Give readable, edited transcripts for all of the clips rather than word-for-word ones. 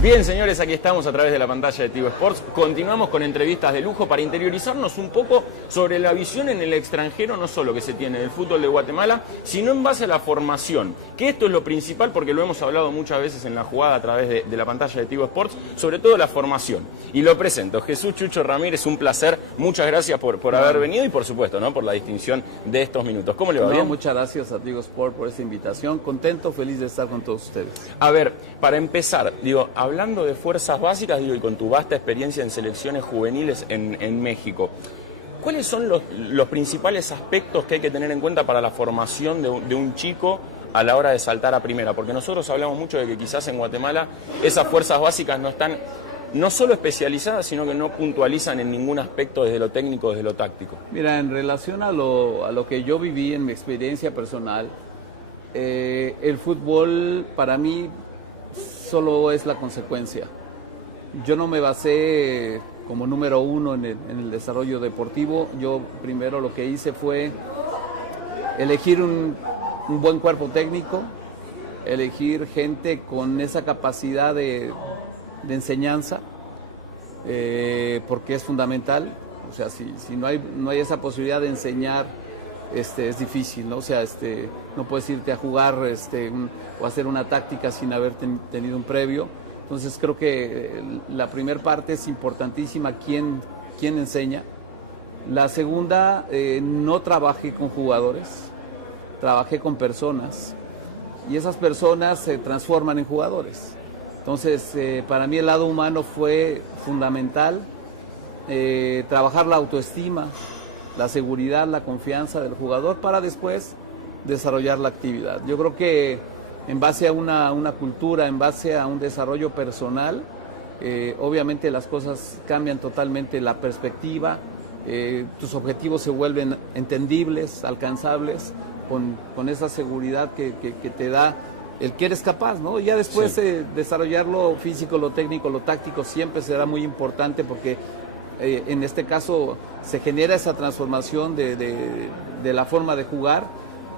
Bien, señores, aquí estamos a través de la pantalla de Tigo Sports. Continuamos con entrevistas de lujo para interiorizarnos un poco sobre la visión en el extranjero, no solo que se tiene del fútbol de Guatemala, sino en base a la formación. Que esto es lo principal porque lo hemos hablado muchas veces en la jugada a través de la pantalla de Tigo Sports, sobre todo la formación. Y lo presento, Jesús Chucho Ramírez, un placer. Muchas gracias por haber venido y por supuesto, ¿no?, por la distinción de estos minutos. ¿Cómo le va? ¿Bien? Muchas gracias a Tigo Sports por esta invitación. Contento, feliz de estar con todos ustedes. A ver, para empezar, hablando de fuerzas básicas, y con tu vasta experiencia en selecciones juveniles en México, ¿cuáles son los principales aspectos que hay que tener en cuenta para la formación de un chico a la hora de saltar a primera? Porque nosotros hablamos mucho de que quizás en Guatemala esas fuerzas básicas no están no solo especializadas, sino que no puntualizan en ningún aspecto desde lo técnico, desde lo táctico. Mira, en relación a lo que yo viví en mi experiencia personal, el fútbol para mí solo es la consecuencia. Yo no me basé como número uno en el desarrollo deportivo. Yo primero lo que hice fue elegir un buen cuerpo técnico, elegir gente con esa capacidad de enseñanza, porque es fundamental. O sea, si no hay esa posibilidad de enseñar, es difícil, ¿no? O sea, no puedes irte a jugar o hacer una táctica sin haber tenido un previo. Entonces creo que la primera parte es importantísima, quién enseña. La segunda, no trabajé con jugadores, trabajé con personas y esas personas se transforman en jugadores. Entonces, para mí el lado humano fue fundamental, trabajar la autoestima, la seguridad, la confianza del jugador para después desarrollar la actividad. Yo creo que en base a una cultura, en base a un desarrollo personal, obviamente las cosas cambian totalmente la perspectiva, tus objetivos se vuelven entendibles, alcanzables, con esa seguridad que te da el que eres capaz, ¿no? Ya después sí. Desarrollar lo físico, lo técnico, lo táctico siempre será muy importante porque en este caso se genera esa transformación de la forma de jugar,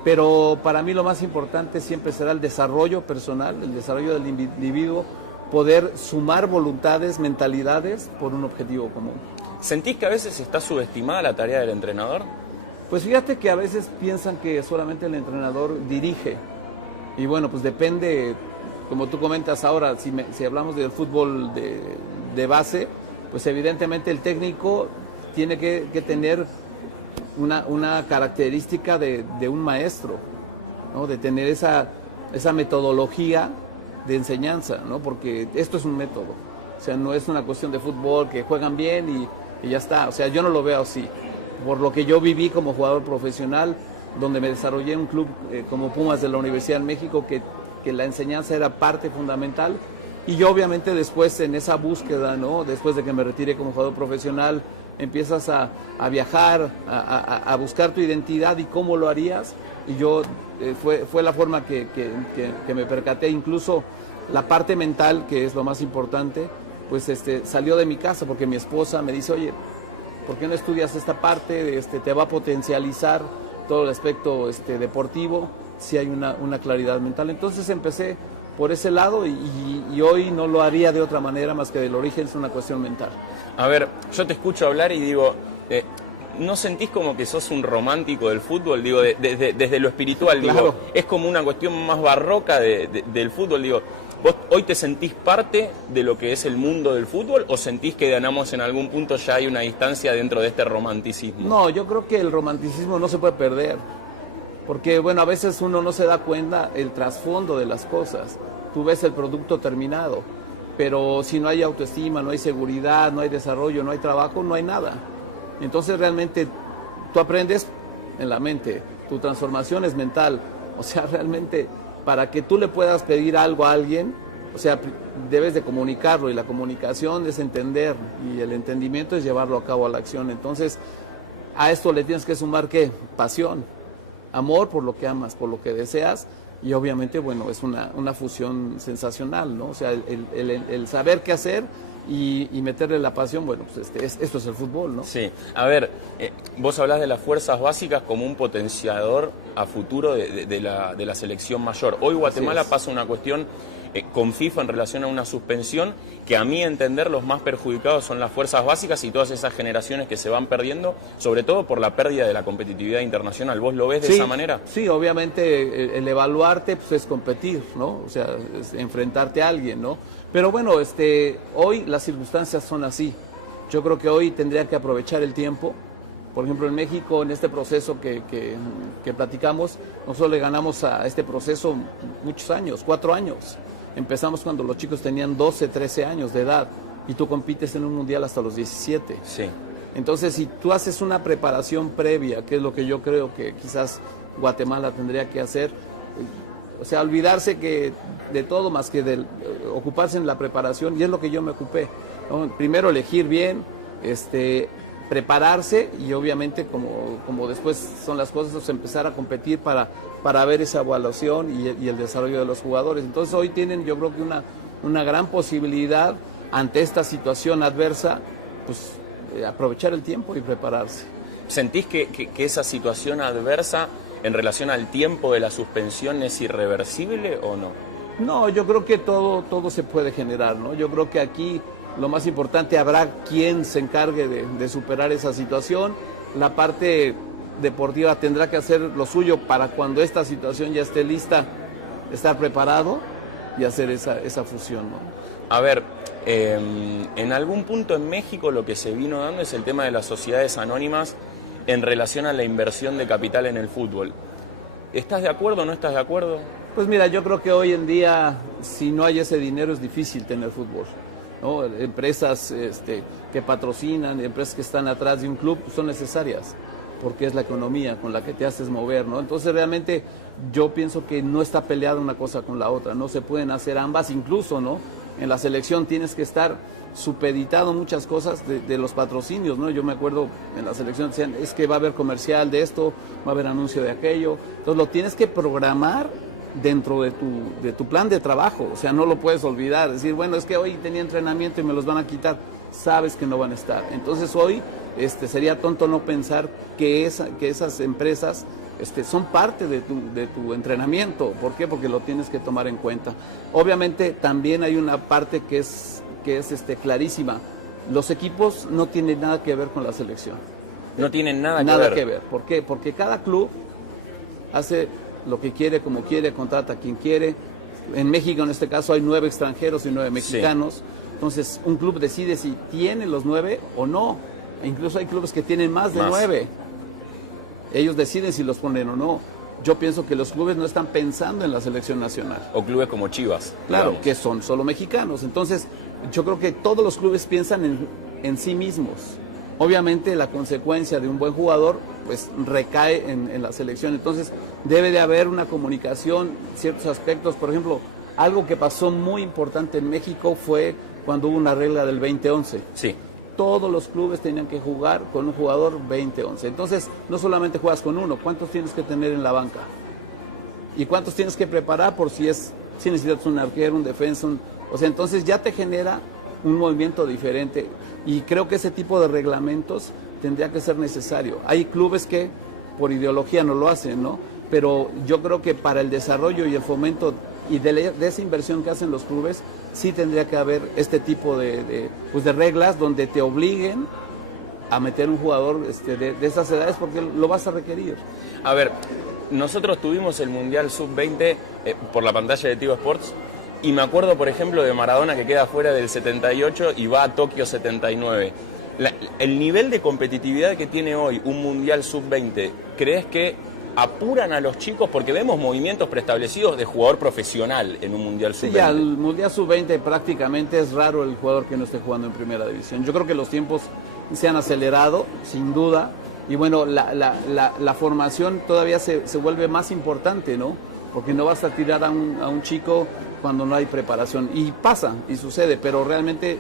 pero para mí lo más importante siempre será el desarrollo personal, el desarrollo del individuo, poder sumar voluntades, mentalidades por un objetivo común. ¿Sentís que a veces está subestimada la tarea del entrenador? Pues fíjate que a veces piensan que solamente el entrenador dirige. Y bueno, pues depende, como tú comentas ahora, si hablamos del fútbol de base, pues evidentemente el técnico tiene que tener una característica de un maestro, ¿no? De tener esa metodología de enseñanza, ¿no? Porque esto es un método, o sea, no es una cuestión de fútbol que juegan bien y ya está, o sea, yo no lo veo así. Por lo que yo viví como jugador profesional, donde me desarrollé en un club como Pumas de la Universidad de México, que la enseñanza era parte fundamental, y yo obviamente después en esa búsqueda, ¿no? Después de que me retiré como jugador profesional, empiezas a viajar, a buscar tu identidad y cómo lo harías, y yo fue la forma que me percaté, incluso la parte mental, que es lo más importante, pues salió de mi casa, porque mi esposa me dice, oye, ¿por qué no estudias esta parte? Te va a potencializar todo el aspecto deportivo, si hay una claridad mental. Entonces empecé por ese lado y hoy no lo haría de otra manera más que del origen, es una cuestión mental. A ver, yo te escucho hablar y digo, ¿no sentís como que sos un romántico del fútbol? Digo, desde lo espiritual, Claro. Digo, es como una cuestión más barroca del fútbol, digo. ¿Vos hoy te sentís parte de lo que es el mundo del fútbol o sentís que ganamos en algún punto ya hay una distancia dentro de este romanticismo? No, yo creo que el romanticismo no se puede perder, porque bueno, a veces uno no se da cuenta el trasfondo de las cosas. Tú ves el producto terminado, pero si no hay autoestima, no hay seguridad, no hay desarrollo, no hay trabajo, no hay nada. Entonces realmente tú aprendes en la mente, tu transformación es mental, o sea, realmente para que tú le puedas pedir algo a alguien, o sea, debes de comunicarlo, y la comunicación es entender, y el entendimiento es llevarlo a cabo a la acción. Entonces, a esto le tienes que sumar, ¿qué? Pasión, amor por lo que amas, por lo que deseas, y obviamente, bueno, es una fusión sensacional, ¿no? O sea, el saber qué hacer y meterle la pasión, bueno, pues esto es el fútbol, ¿no? Sí, a ver, vos hablás de las fuerzas básicas como un potenciador a futuro de la selección mayor. Hoy Guatemala pasa una cuestión con FIFA en relación a una suspensión, que a mi entender los más perjudicados son las fuerzas básicas y todas esas generaciones que se van perdiendo, sobre todo por la pérdida de la competitividad internacional. ¿Vos lo ves de esa manera? Sí, obviamente el evaluarte pues, es competir, ¿no? O sea, es enfrentarte a alguien, ¿no? Pero bueno, hoy las circunstancias son así. Yo creo que hoy tendría que aprovechar el tiempo. Por ejemplo, en México, en este proceso que platicamos, nosotros le ganamos a este proceso muchos años, 4 años. Empezamos cuando los chicos tenían 12, 13 años de edad y tú compites en un mundial hasta los 17. Sí. Entonces, si tú haces una preparación previa, que es lo que yo creo que quizás Guatemala tendría que hacer, o sea, olvidarse que de todo más que de ocuparse en la preparación, y es lo que yo me ocupé, ¿no? Primero elegir bien, prepararse y obviamente como después son las cosas, pues empezar a competir para ver esa evaluación y el desarrollo de los jugadores. Entonces hoy tienen, yo creo que una gran posibilidad ante esta situación adversa, pues aprovechar el tiempo y prepararse. ¿Sentís que esa situación adversa en relación al tiempo de la suspensión es irreversible o no? No, yo creo que todo se puede generar, ¿no? Yo creo que aquí lo más importante, habrá quien se encargue de superar esa situación. La parte deportiva tendrá que hacer lo suyo para cuando esta situación ya esté lista, estar preparado y hacer esa fusión, ¿no? A ver, en algún punto en México lo que se vino dando es el tema de las sociedades anónimas en relación a la inversión de capital en el fútbol. ¿Estás de acuerdo o no estás de acuerdo? Pues mira, yo creo que hoy en día, si no hay ese dinero, es difícil tener fútbol, ¿no? Empresas que patrocinan, empresas que están atrás de un club son necesarias porque es la economía con la que te haces mover, ¿no? Entonces realmente yo pienso que no está peleada una cosa con la otra, no se pueden hacer ambas, incluso, ¿no? En la selección tienes que estar supeditado muchas cosas de los patrocinios, ¿no? Yo me acuerdo en la selección decían, es que va a haber comercial de esto, va a haber anuncio de aquello, entonces lo tienes que programar dentro de tu plan de trabajo, o sea, no lo puedes olvidar, decir, bueno, es que hoy tenía entrenamiento y me los van a quitar, sabes que no van a estar. Entonces hoy sería tonto no pensar que esas empresas son parte de tu entrenamiento. ¿Por qué? Porque lo tienes que tomar en cuenta. Obviamente también hay una parte que es clarísima, los equipos no tienen nada que ver con la selección. No tienen nada que ver. ¿Por qué? Porque cada club hace lo que quiere, como quiere, contrata a quien quiere. En México, en este caso, hay 9 extranjeros y 9 mexicanos. Sí. Entonces, un club decide si tiene los 9 o no. E incluso hay clubes que tienen más de 9. Ellos deciden si los ponen o no. Yo pienso que los clubes no están pensando en la selección nacional. O clubes como Chivas. Claro, digamos, que son solo mexicanos. Entonces, yo creo que todos los clubes piensan en sí mismos. Obviamente la consecuencia de un buen jugador pues recae en la selección, entonces debe de haber una comunicación, ciertos aspectos. Por ejemplo, algo que pasó muy importante en México fue cuando hubo una regla del 20-11. Sí. Todos los clubes tenían que jugar con un jugador 20-11. Entonces, no solamente juegas con uno, ¿cuántos tienes que tener en la banca? ¿Y cuántos tienes que preparar por si necesitas un arquero, un defensa? O sea, entonces ya te genera un movimiento diferente. Y creo que ese tipo de reglamentos tendría que ser necesario. Hay clubes que por ideología no lo hacen, ¿no? Pero yo creo que para el desarrollo y el fomento y de esa inversión que hacen los clubes, sí tendría que haber este tipo de reglas donde te obliguen a meter un jugador de esas edades porque lo vas a requerir. A ver, nosotros tuvimos el Mundial Sub-20 por la pantalla de Tigo Sports. Y me acuerdo, por ejemplo, de Maradona que queda fuera del 78 y va a Tokio 79. El nivel de competitividad que tiene hoy un Mundial Sub-20, ¿crees que apuran a los chicos? Porque vemos movimientos preestablecidos de jugador profesional en un Mundial Sub-20. Sí, ya el Mundial Sub-20 prácticamente es raro el jugador que no esté jugando en primera división. Yo creo que los tiempos se han acelerado, sin duda. Y bueno, la formación todavía se vuelve más importante, ¿no? Porque no vas a tirar a un chico cuando no hay preparación. Y pasa, y sucede, pero realmente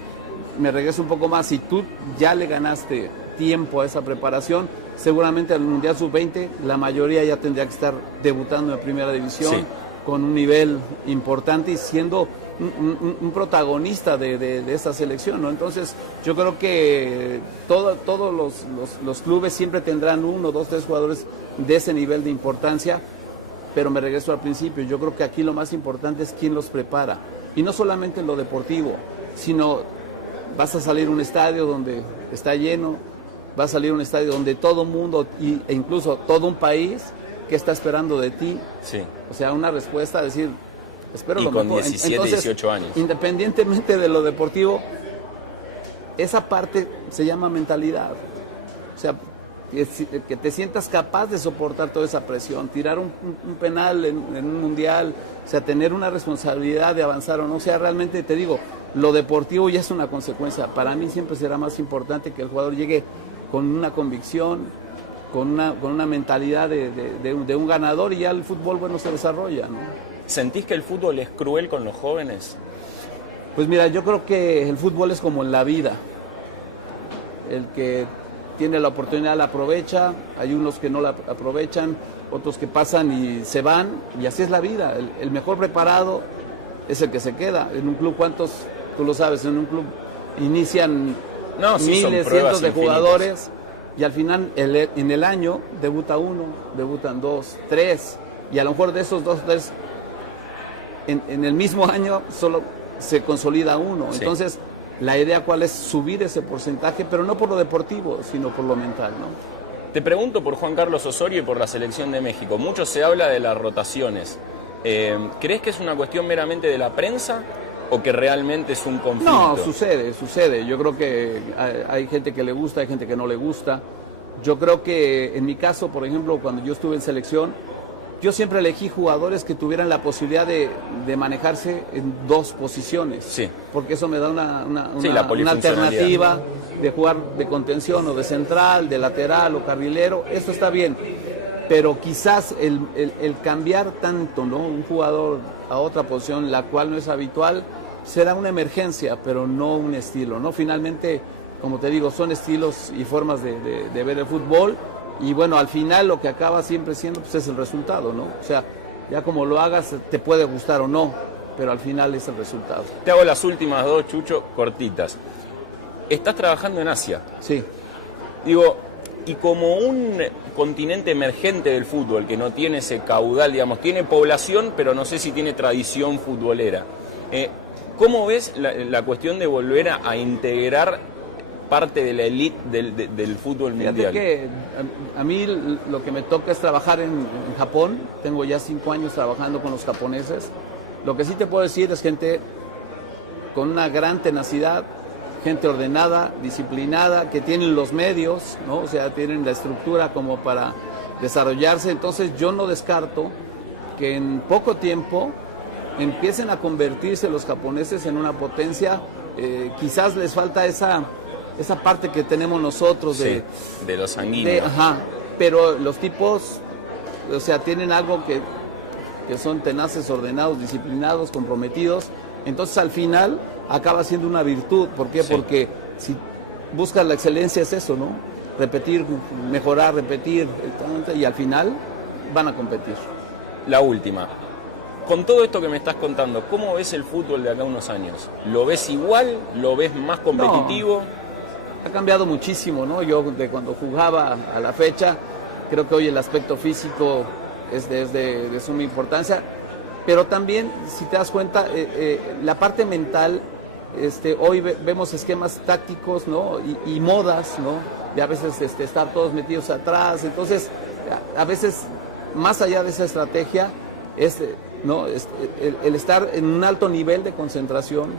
me regreso un poco más. Si tú ya le ganaste tiempo a esa preparación, seguramente al Mundial Sub-20 la mayoría ya tendría que estar debutando en primera división, sí, con un nivel importante y siendo un protagonista de esta selección, ¿no? Entonces yo creo que todos los clubes siempre tendrán 1, 2, 3 jugadores de ese nivel de importancia. pero me regreso al principio. Yo creo que aquí lo más importante es quién los prepara. Y no solamente en lo deportivo, sino vas a salir a un estadio donde está lleno, vas a salir a un estadio donde todo mundo e incluso todo un país que está esperando de ti. Sí. O sea, una respuesta a decir, espero y lo con mejor. 17, Entonces, 18 años. Independientemente de lo deportivo, esa parte se llama mentalidad. O sea, que te sientas capaz de soportar toda esa presión, tirar un penal en un mundial, o sea, tener una responsabilidad de avanzar o no. O sea, realmente te digo, lo deportivo ya es una consecuencia. Para mí siempre será más importante que el jugador llegue con una convicción, con una mentalidad de un ganador, y ya el fútbol, bueno, se desarrolla, ¿no? ¿Sentís que el fútbol es cruel con los jóvenes? Pues mira, yo creo que el fútbol es como en la vida. El que tiene la oportunidad la aprovecha, hay unos que no la aprovechan, otros que pasan y se van, y así es la vida. El mejor preparado es el que se queda. En un club, ¿cuántos? Tú lo sabes, en un club inician miles, cientos de jugadores, y al final en el año debuta uno, debutan dos, tres, y a lo mejor de esos dos, tres, en el mismo año solo se consolida uno. Sí. Entonces, la idea cuál es subir ese porcentaje, pero no por lo deportivo, sino por lo mental, ¿no? Te pregunto por Juan Carlos Osorio y por la selección de México. Mucho se habla de las rotaciones. ¿Crees que es una cuestión meramente de la prensa o que realmente es un conflicto? No, sucede. Yo creo que hay gente que le gusta, hay gente que no le gusta. Yo creo que en mi caso, por ejemplo, cuando yo estuve en selección, yo siempre elegí jugadores que tuvieran la posibilidad de manejarse en dos posiciones. Sí. Porque eso me da una alternativa de jugar de contención o de central, de lateral o carrilero. Eso está bien. Pero quizás el cambiar tanto, ¿no?, un jugador a otra posición, la cual no es habitual, será una emergencia, pero no un estilo, ¿no? Finalmente, como te digo, son estilos y formas de ver el fútbol. Y bueno, al final lo que acaba siempre siendo, pues, es el resultado, ¿no? O sea, ya como lo hagas, te puede gustar o no, pero al final es el resultado. Te hago las últimas dos, Chucho, cortitas. Estás trabajando en Asia. Sí. Digo, y como un continente emergente del fútbol, que no tiene ese caudal, digamos, tiene población, pero no sé si tiene tradición futbolera. ¿Cómo ves la cuestión de volver a integrar parte de la elite del fútbol mundial? Fíjate que a mí lo que me toca es trabajar en Japón. Tengo ya 5 años trabajando con los japoneses. Lo que sí te puedo decir es gente con una gran tenacidad, gente ordenada, disciplinada, que tienen los medios, ¿no? O sea, tienen la estructura como para desarrollarse. Entonces yo no descarto que en poco tiempo empiecen a convertirse los japoneses en una potencia. Quizás les falta esa parte que tenemos nosotros de los sanguíneos. Pero los tipos, o sea, tienen algo que son tenaces, ordenados, disciplinados, comprometidos. Entonces, al final, acaba siendo una virtud. ¿Por qué? Sí. Porque si buscas la excelencia es eso, ¿no? Repetir, mejorar, repetir, y al final van a competir. La última. Con todo esto que me estás contando, ¿cómo ves el fútbol de acá a unos años? ¿Lo ves igual? ¿Lo ves más competitivo? No. Ha cambiado muchísimo, ¿no? Yo de cuando jugaba a la fecha, creo que hoy el aspecto físico es de suma importancia, pero también, si te das cuenta, la parte mental, hoy vemos esquemas tácticos, ¿no? Y modas, ¿no? De a veces estar todos metidos atrás. Entonces, a veces, más allá de esa estrategia, ¿no? El estar en un alto nivel de concentración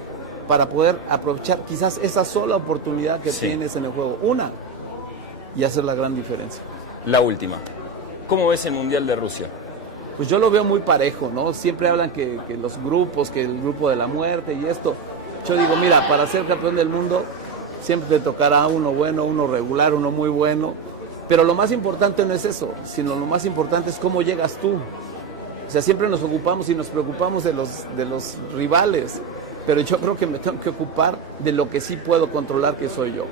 para poder aprovechar quizás esa sola oportunidad que tienes en el juego, y hacer la gran diferencia. La última, ¿cómo ves el Mundial de Rusia? Pues yo lo veo muy parejo, ¿no? Siempre hablan que los grupos, que el grupo de la muerte y esto. Yo digo, mira, para ser campeón del mundo siempre te tocará uno bueno, uno regular, uno muy bueno, pero lo más importante no es eso, sino lo más importante es cómo llegas tú. O sea, siempre nos ocupamos y nos preocupamos de los rivales, pero yo creo que me tengo que ocupar de lo que sí puedo controlar, que soy yo.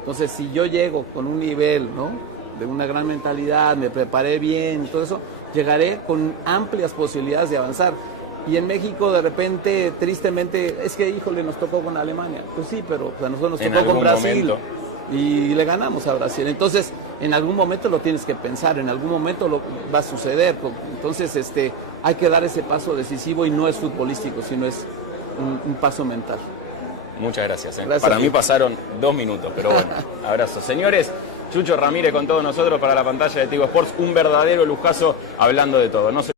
Entonces, si yo llego con un nivel, ¿no?, de una gran mentalidad, me preparé bien, todo eso, llegaré con amplias posibilidades de avanzar. Y en México, de repente, tristemente, es que, híjole, nos tocó con Alemania. Pues sí, pero a nosotros nos tocó con Brasil. y le ganamos a Brasil. Entonces, en algún momento lo tienes que pensar, en algún momento va a suceder. Entonces, hay que dar ese paso decisivo y no es futbolístico, sino es un paso mental. Muchas gracias. Gracias. Para mí pasaron 2 minutos, pero bueno, abrazo. Señores, Chucho Ramírez con todos nosotros para la pantalla de Tigo Sports, un verdadero lujazo hablando de todo. No se